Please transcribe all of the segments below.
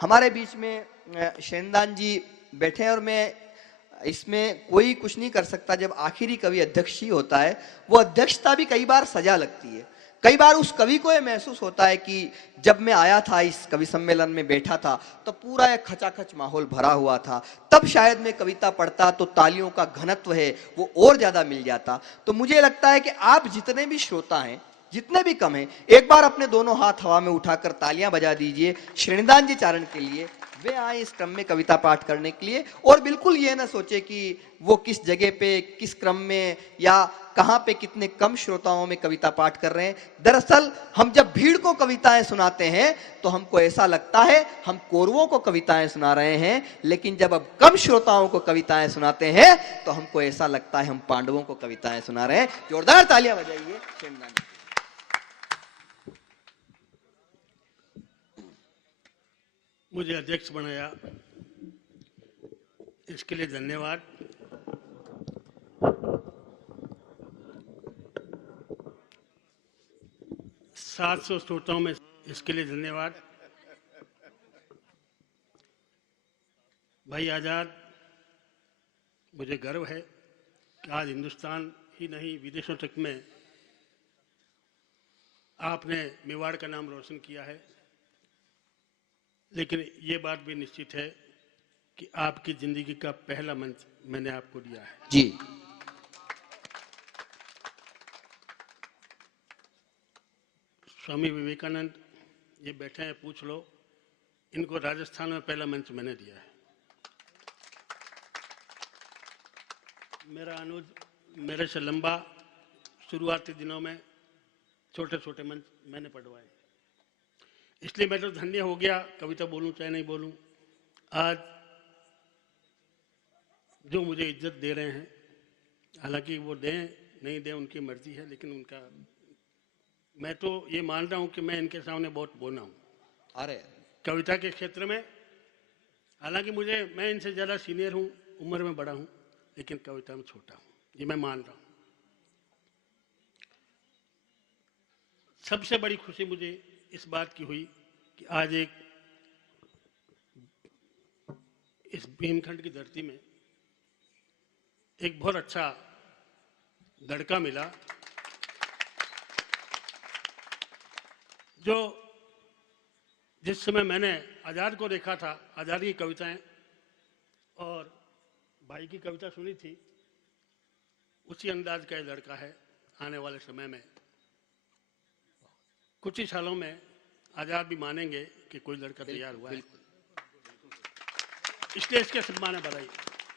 हमारे बीच में शेंदान जी बैठे हैं और मैं इसमें कोई कुछ नहीं कर सकता। जब आखिरी कवि अध्यक्ष ही होता है, वो अध्यक्षता भी कई बार सजा लगती है। कई बार उस कवि को यह महसूस होता है कि जब मैं आया था, इस कवि सम्मेलन में बैठा था, तो पूरा एक खचाखच माहौल भरा हुआ था। तब शायद मैं कविता पढ़ता तो तालियों का घनत्व है वो और ज्यादा मिल जाता। तो मुझे लगता है कि आप जितने भी श्रोता हैं, जितने भी कम हैं, एक बार अपने दोनों हाथ हवा में उठाकर तालियां बजा दीजिए श्रीनिदान जी चारण के लिए। वे आए इस क्रम में कविता पाठ करने के लिए, और बिल्कुल ये ना सोचे कि वो किस जगह पे, किस क्रम में, या कहां पे कितने कम श्रोताओं में कविता पाठ कर रहे हैं। दरअसल हम जब भीड़ को कविताएं सुनाते हैं तो हमको ऐसा लगता है हम कौरवों को कविताएं सुना रहे हैं, लेकिन जब अब कम श्रोताओं को कविताएं सुनाते हैं तो हमको ऐसा लगता है हम पांडवों को कविताएं सुना रहे हैं। जोरदार तालियां बजाइए श्रीनिदान जी। मुझे अध्यक्ष बनाया, इसके लिए धन्यवाद। सात सौ श्रोताओं में इसके लिए धन्यवाद। भाई आज़ाद, मुझे गर्व है कि आज हिंदुस्तान ही नहीं विदेशों तक में आपने मेवाड़ का नाम रोशन किया है। लेकिन ये बात भी निश्चित है कि आपकी जिंदगी का पहला मंच मैंने आपको दिया है जी। स्वामी विवेकानंद ये बैठे हैं, पूछ लो, इनको राजस्थान में पहला मंच मैंने दिया है। मेरा अनुज मेरे से लंबा शुरुआती दिनों में छोटे छोटे मंच मैंने पढ़वाए, इसलिए मैं तो धन्य हो गया, कविता बोलूं चाहे नहीं बोलूं। आज जो मुझे इज्जत दे रहे हैं, हालांकि वो दें नहीं दें उनकी मर्जी है, लेकिन उनका मैं तो ये मान रहा हूं कि मैं इनके सामने बहुत बोना हूं। अरे कविता के क्षेत्र में हालांकि मैं इनसे ज़्यादा सीनियर हूं, उम्र में बड़ा हूं, लेकिन कविता में छोटा हूं, ये मैं मान रहा हूं। सबसे बड़ी खुशी मुझे इस बात की हुई कि आज इस भीमखंड की धरती में एक बहुत अच्छा लड़का मिला जो जिस समय मैंने आज़ाद को देखा था, आज़ाद की कविताएं और भाई की कविता सुनी थी, उसी अंदाज का ये लड़का है। आने वाले समय में कुछ ही सालों में आज़ाद भी मानेंगे कि कोई लड़का तैयार हुआ है, इसलिए इसके सम्मान में बधाई।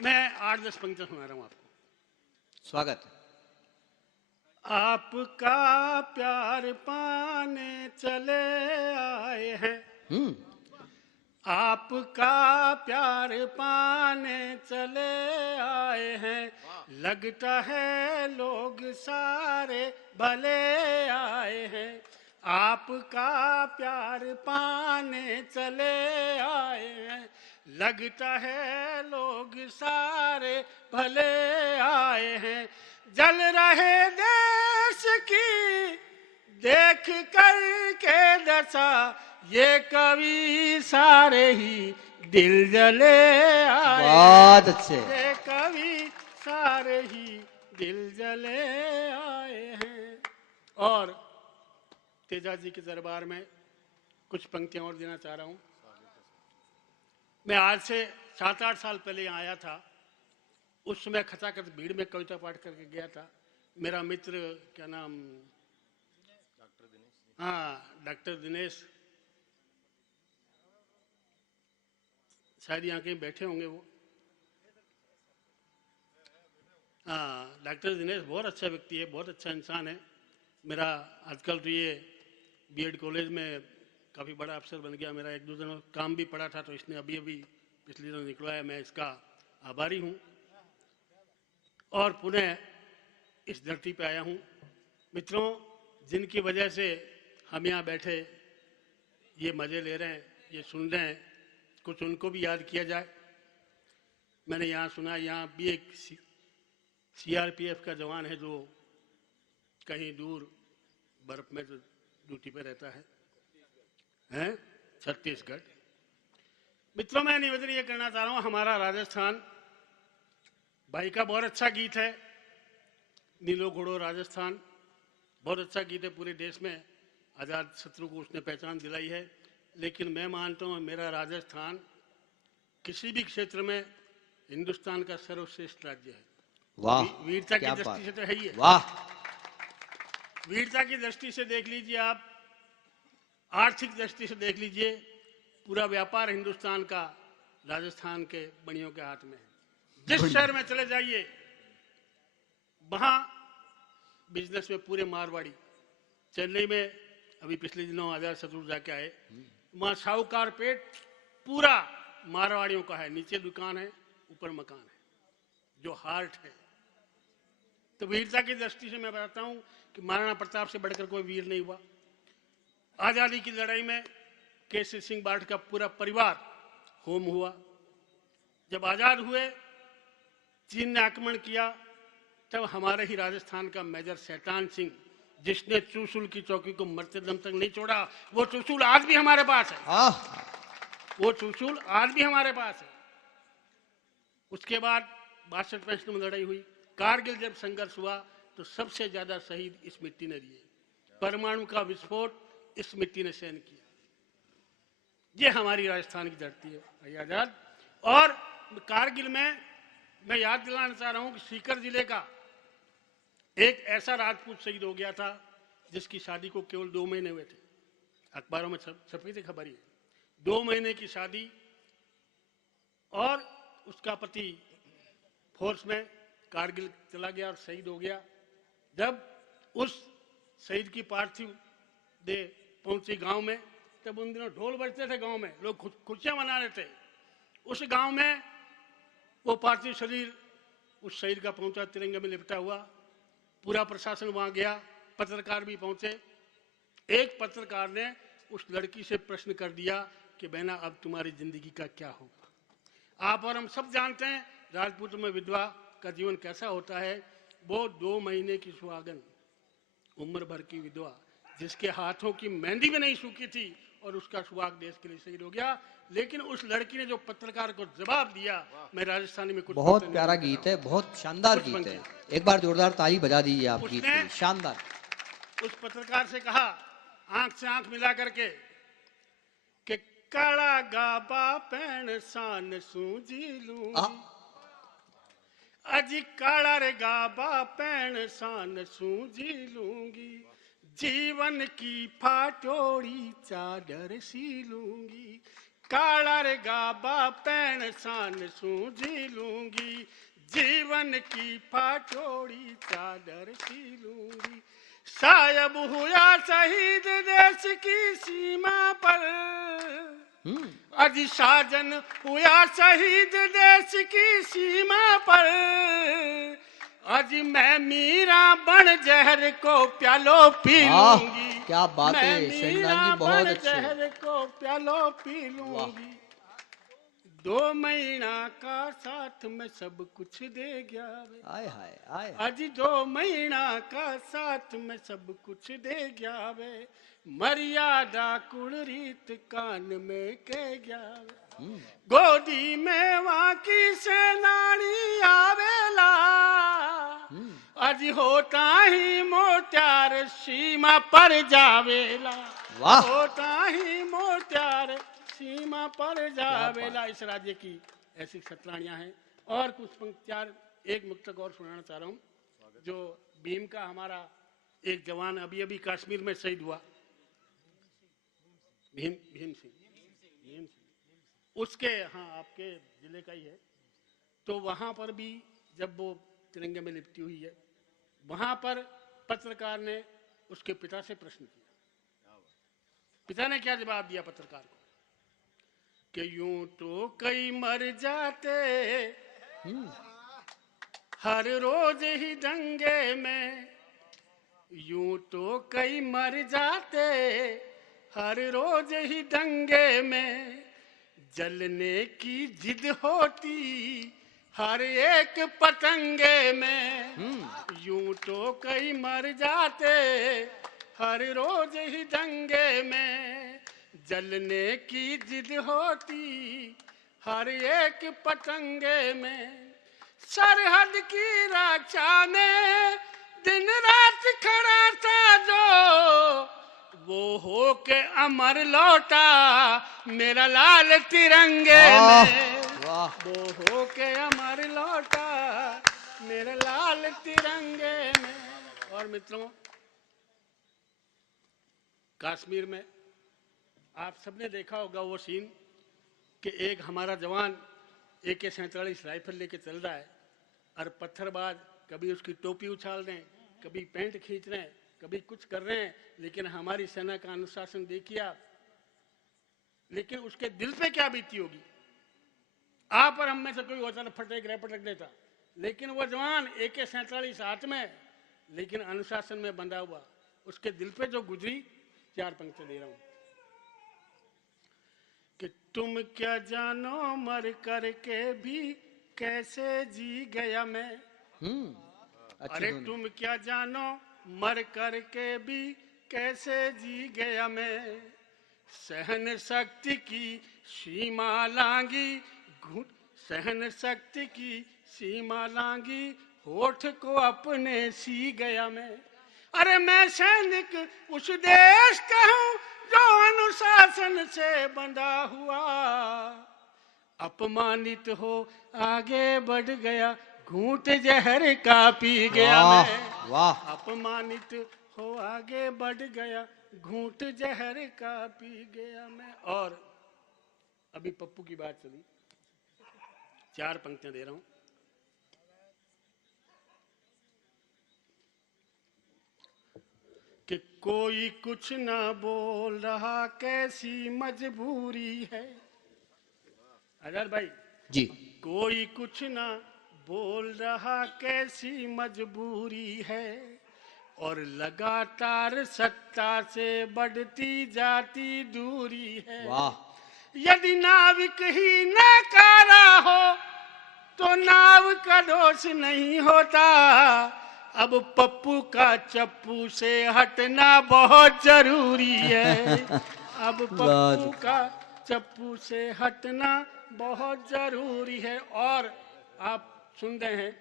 मैं 8-10 पंक्तियां सुना रहा हूं आपको। स्वागत। आपका प्यार पाने चले आए हैं, आपका प्यार पाने चले आए हैं, लगता है लोग सारे भले आए हैं। आपका प्यार पाने चले आए हैं, लगता है लोग सारे भले आए हैं। जल रहे देश की देख कर के दशा, ये कवि सारे ही दिल जले आए। बहुत अच्छे। ये कवि सारे ही दिल जले आए हैं। और तेजा जी के दरबार में कुछ पंक्तियां और देना चाह रहा हूं। मैं आज से 7-8 साल पहले यहाँ आया था, उस समय खचाखच भीड़ में कविता पाठ करके गया था। मेरा मित्र, क्या नाम, डॉक्टर दिनेश, शायद यहाँ कहीं बैठे होंगे वो। डॉक्टर दिनेश बहुत अच्छा व्यक्ति है, बहुत अच्छा इंसान है। मेरा आजकल तो ये बीएड कॉलेज में काफ़ी बड़ा अफसर बन गया। मेरा 1-2 दिनों काम भी पड़ा था, तो इसने अभी पिछले दिनों निकलवाया। मैं इसका आभारी हूँ और पुनः इस धरती पे आया हूँ। मित्रों, जिनकी वजह से हम यहाँ बैठे ये मज़े ले रहे हैं, ये सुन रहे हैं, कुछ उनको भी याद किया जाए। मैंने यहाँ सुना, यहाँ भी एक सीआरपीएफ का जवान है जो कहीं दूर बर्फ में ड्यूटी पे रहता है, छत्तीसगढ़। मित्रों, मैं निवेदन ये करना चाह रहा हूं, हमारा राजस्थान भाई का बहुत अच्छा गीत है, नीलो घोड़ो राजस्थान, बहुत अच्छा गीत है, पूरे देश में आजाद शत्रु को उसने पहचान दिलाई है। लेकिन मैं मानता हूं मेरा राजस्थान किसी भी क्षेत्र में हिंदुस्तान का सर्वश्रेष्ठ राज्य है। वाह, वीरता की क्या दृष्टि बात, से तो है ही है। वाह, वीरता की दृष्टि से देख लीजिए आप, आर्थिक दृष्टि से देख लीजिए, पूरा व्यापार हिंदुस्तान का राजस्थान के बनियों के हाथ में है। जिस शहर में चले जाइए वहां बिजनेस में पूरे मारवाड़ी। चेन्नई में अभी पिछले दिनों आजाद शत्रु जाके आए, वहां साहूकार पेट पूरा मारवाड़ियों का है, नीचे दुकान है, ऊपर मकान है, जो हार्ट है। तो वीरता की दृष्टि से मैं बताता हूं कि महाराणा प्रताप से बढ़कर कोई वीर नहीं हुआ। आजादी की लड़ाई में केसरी सिंह बार्ट का पूरा परिवार होम हुआ। जब आजाद हुए, चीन ने आक्रमण किया, तब हमारे ही राजस्थान का मेजर शैतान सिंह, जिसने चूसुल की चौकी को मरते दम तक नहीं छोड़ा, वो चूसुल आज भी हमारे पास है। वो चूसुल आज भी हमारे पास है। उसके बाद 62-65 में लड़ाई हुई, कारगिल जब संघर्ष हुआ तो सबसे ज्यादा शहीद इस मिट्टी ने दिए। परमाणु का विस्फोट इस मिट्टी ने सहन किया। ये हमारी राजस्थान की धरती है भाई आजाद। और कारगिल में मैं याद दिलाना चाह रहा हूं कि सीकर जिले का एक ऐसा राजपूत शहीद हो गया था जिसकी शादी को केवल 2 महीने हुए थे। अखबारों में छपी थी खबर, 2 महीने की शादी, और उसका पति फोर्स में कारगिल चला गया और शहीद हो गया। जब उस शहीद की पार्थिव देह पहुंची गांव में, तब उन दिनों ढोल बजते थे गांव में, लोग खुशियां मना रहे थे। उस गांव में वो पार्थिव शरीर उस शहीद का पहुंचा, तिरंगे में लिपटा हुआ। पूरा प्रशासन वहां गया, पत्रकार भी पहुंचे। एक पत्रकार ने उस लड़की से प्रश्न कर दिया कि बहना अब तुम्हारी जिंदगी का क्या होगा। आप और हम सब जानते हैं राजपूत में विधवा का जीवन कैसा होता है। वो 2 महीने की सुहागन, उम्र भर की विधवा, जिसके हाथों की मेहंदी भी नहीं सूखी थी, और उसका सुहाग देश के लिए शहीद हो गया। लेकिन उस लड़की ने जो पत्रकार को जवाब दिया, मैं राजस्थानी में कुछ बहुत प्यारा गीत है, बहुत शानदार गीत है। एक बार जोरदार ताली बजा दीजिए आप गीत के लिए, शानदार। उस पत्रकार से कहा, आंख से आंख मिला करके, कि काला गाबा पैन सान सूजी लूंगी, अजी काला रे गाबा पैन सान सूजी लूंगी, जीवन की फाटोड़ी चादर सी लूंगी, काला रे गाबा पैन सान सूजी लूंगी, जीवन की फाटोड़ी चादर सी लूंगी। सायब हुआ शहीद देश की सीमा पर, अजी साजन हुआ शहीद देश की सीमा पर, अजी मैं मीरा बन जहर को प्यालो पी लूंगी। क्या बात है शेंदान जी, बहुत अच्छे। जहर को प्यालो पी लूंगी, 2 महीना का साथ में सब कुछ दे गया वे, आय हाय आय, अजी 2 महीना का साथ में सब कुछ दे गया वे, मर्यादा कुल रीत कान में कह गया वे, गोदी में वहां की सेनानी आवेला, अजी होता ही मोत्यार सीमा पर जावेला, होता ही मोत्यार सीमा पर जावेला। इस राज्य की ऐसी सतरानियां हैं। और कुछ पंक्तियां, एक मुक्तक और सुनाना चाह रहा हूं, जो भीम का हमारा एक जवान अभी अभी कश्मीर में शहीद हुआ, भीम सिंह, उसके, हाँ आपके जिले का ही है। तो वहां पर भी जब वो तिरंगे में लिपटी हुई है, वहां पर पत्रकार ने उसके पिता से प्रश्न किया। पिता ने क्या जवाब दिया पत्रकार को, कि यूं तो कई मर जाते हर रोज ही दंगे में, यूं तो कई मर जाते हर रोज ही दंगे में, जलने की जिद होती हर एक पतंगे में, यूं तो कई मर जाते हर रोज ही दंगे में, जलने की जिद होती हर एक पतंगे में, सरहद की रक्षा में दिन रात खड़ा था जो, वो हो के अमर लौटा मेरा लाल तिरंगे में, वो हो के अमर लौटा मेरे लाल तिरंगे में। और मित्रों, कश्मीर में आप सबने देखा होगा वो सीन कि एक हमारा जवान AK-47 राइफल लेके चल रहा है और पत्थरबाज कभी उसकी टोपी उछाल रहे हैं, कभी पैंट खींच रहे हैं, कभी कुछ कर रहे हैं, लेकिन हमारी सेना का अनुशासन देखिए आप। लेकिन उसके दिल पे क्या बीती होगी। आप और हम में से कोई होता तो फटे ग्रैपट रख देता, लेकिन वो जवान AK-47 हाथ में, लेकिन अनुशासन में बंधा हुआ, उसके दिल पे जो गुजरी, 4 पंक्ति दे रहा हूं कि तुम क्या जानो मर करके भी कैसे जी गया मैं। अरे तुम क्या जानो मर करके भी कैसे जी गया मैं, सहन शक्ति की सीमा लांगी, सहन शक्ति की सीमा लांगी, होठ को अपने सी गया मैं। अरे मैं सैनिक उस देश का हूं जो अनुशासन से बंधा हुआ, अपमानित हो आगे बढ़ गया, घूंट जहर का पी गया मैं। वाह। अपमानित हो आगे बढ़ गया, घूंट जहर का पी गया मैं। और अभी पप्पू की बात चली, 4 पंक्तियां दे रहा हूं। कि कोई कुछ ना बोल रहा कैसी मजबूरी है। आजाद भाई जी। कोई कुछ ना बोल रहा कैसी मजबूरी है, और लगातार सत्ता से बढ़ती जाती दूरी है। वाह। यदि नाविक ही नकारा हो तो नाव का दोष नहीं होता, अब पप्पू का चप्पू से हटना बहुत जरूरी है। अब पप्पू का चप्पू से हटना बहुत जरूरी है। और आप सुन रहे हैं,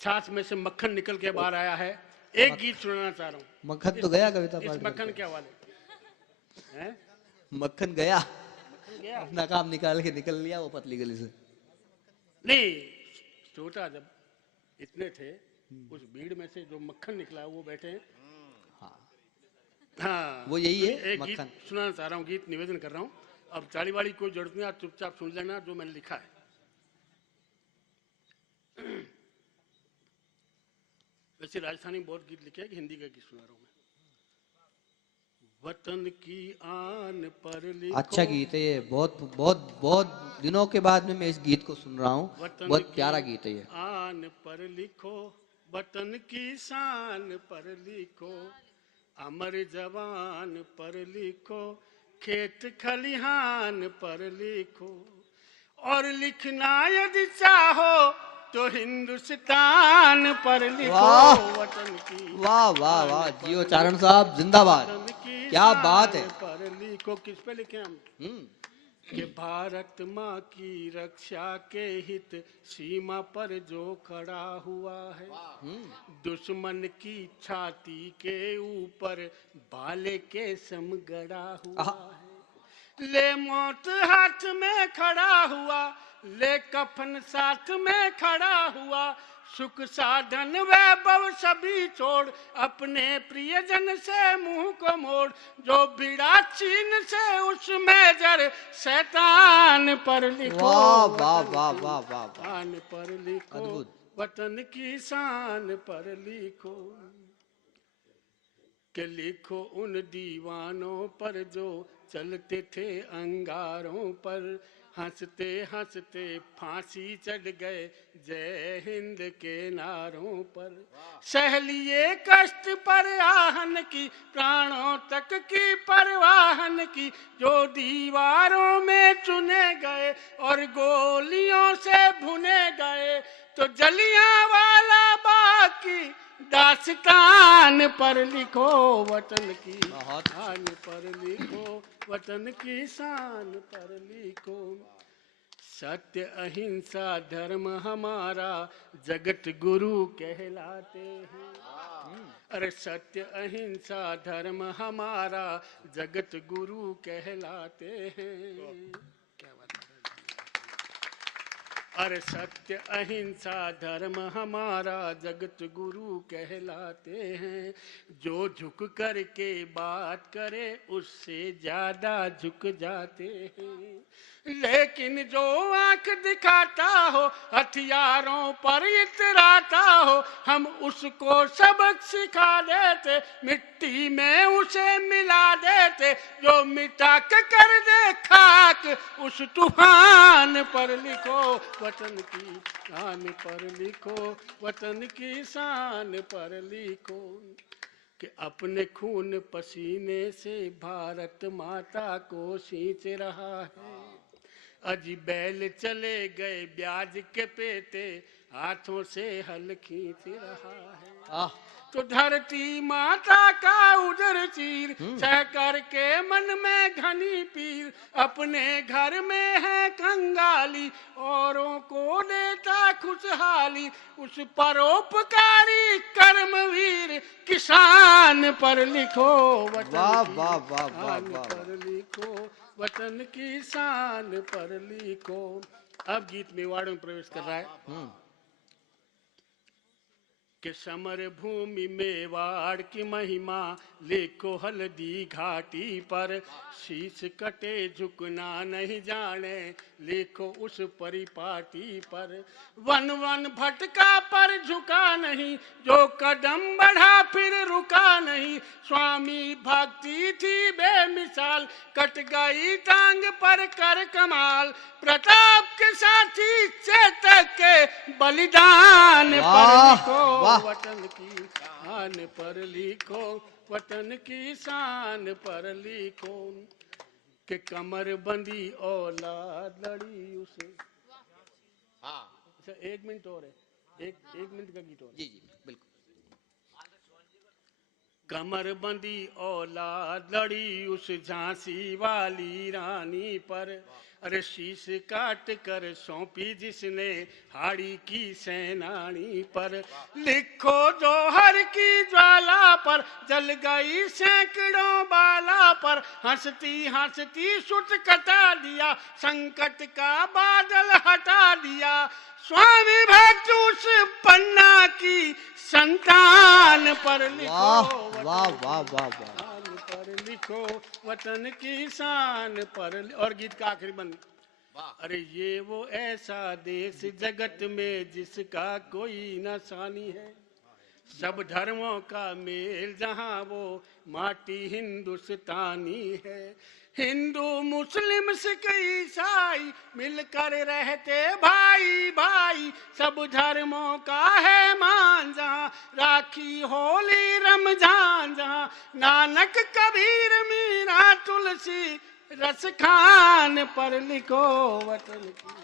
छाछ में से मक्खन निकल के बाहर आया है। एक गीत सुनाना चाह रहा हूँ। मक्खन तो गया कविता पाठ। इस मक्खन के हवाले हैं। मक्खन गया, अपना काम निकाल के निकल लिया वो पतली गली से। नहीं, छोटा जब इतने थे, उस भीड़ में से जो मक्खन निकला वो बैठे हैं। हाँ, वो यही है। एक गीत सुनाना चाह रहा हूँ, गीत निवेदन कर रहा हूँ। अब चाली वाली कोई जरूरत नहीं, आप चुपचाप सुन लेना जो मैंने लिखा है। वैसे राजस्थानी बहुत गीत लिखे हैं, हिंदी का गीत सुना रहा हूँ मैं। वतन की आन पर लिखो। अच्छा गीत है ये, बहुत बहुत बहुत दिनों के बाद में मैं इस गीत को सुन रहा हूँ। बहुत प्यारा गीत है ये। आन पर लिखो, वतन की शान पर लिखो, अमर जवान पर लिखो, खेत खलिहान पर लिखो, और लिखना यदि चाहो तो हिंदुस्तान पर लिखो। वतन की वाह वाह वाह, जियो चारण साहब जिंदाबाद। क्या बात है। पर लिखो, किस पे लिखे हम? कि भारत माँ की रक्षा के हित सीमा पर जो खड़ा हुआ है, दुश्मन की छाती के ऊपर भाले के सम गड़ा हुआ है। ले मौत हाथ में खड़ा हुआ, ले कफन साथ में खड़ा हुआ, सुख साधन वैभव सभी छोड़, अपने प्रियजन से मुंह को मोड़, जो भिड़ा चीन से उसमें जर शैतान पर लिखो। वाह वाह वाह वाह, शान पर लिखो, वतन की शान पर लिखो। कि लिखो उन दीवानों पर जो चलते थे अंगारों पर, हंसते हंसते फांसी चढ़ गए जय हिंद के नारों पर। सह लिए कष्ट पर आहन की, प्राणों तक की परवाहन की, जो दीवारों में चुने गए और गोलियों से भुने गए, तो जलियांवाला बाग की दास्तान शान पर लिखो वतन की बहुत शान पर लिखो वतन की शान पर लिखो। सत्य अहिंसा धर्म हमारा जगत गुरु कहलाते हैं। अरे सत्य अहिंसा धर्म हमारा जगत गुरु कहलाते हैं। क्या बात है। अरे सत्य अहिंसा धर्म हमारा जगत गुरु कहलाते हैं। जो झुक कर के बात करे उससे ज्यादा झुक जाते हैं। लेकिन जो आंख दिखाता हो हथियारों पर इतराता हो हम उसको सबक सिखा देते मिट्टी में उसे मिला देते। जो मिटा के कर दे खाक उस तूफान पर लिखो वतन की शान पर लिखो वतन की शान पर लिखो। कि अपने खून पसीने से भारत माता को सींच रहा है। अजी बैल चले गए ब्याज के पेटे हाथों से हल खींच रहा है। तो धरती माता का उदर चीर सह करके मन में घनी पीर। अपने घर में है कंगाली औरों को देता खुशहाली। उस परोपकारी कर्मवीर किसान पर लिखो वतन वाह की वाह वाह वाह शान वाह पर लिखो वतन की शान पर लिखो। अब गीत मेवाड़ में प्रवेश कर रहा है कि समर भूमि मेवाड़ की महिमा लिखो हल्दी घाटी पर। शीश कटे झुकना नहीं जाने लिखो उस परिपाटी पर। वन वन भटका पर झुका नहीं जो कदम बढ़ा फिर रुका नहीं। स्वामी भक्ति थी बेमिसाल कट गई टांग पर कर कमाल। प्रताप के साथी चेतक के बलिदान पर लिखो वतन की शान पर लिखो वतन की शान पर लिखो। के कमर बंदी औलाद लड़ी उसे। अच्छा 1 मिनट और है। एक मिनट का गीत और जी जी बिल्कुल। कमर बंदी औलाद लड़ी उस झांसी वाली रानी पर। अरे शीश काट कर सौंपी जिसने हाड़ी की सेनानी पर। लिखो जोहर की ज्वाला पर जल गई सैकड़ों बाला पर। हंसती हंसती सुत कटा दिया संकट का बादल हटा दिया। स्वामी भक्त उस पन्ना की संतान पर लिखो वाह वाह वाह वाह शान पर लिखो वतन की शान पर। और गीत का आखिरी बंद। अरे ये वो ऐसा देश जगत में जिसका कोई न सानी है। सब धर्मों का मेल जहां वो माटी हिंदुस्तानी है। हिंदू मुस्लिम सिख ईसाई मिलकर रहते भाई भाई। सब धर्मों का है मान जहां राखी होली रमजान। जहां नानक कबीर मीरा तुलसी रस खान पर लिखो वतन की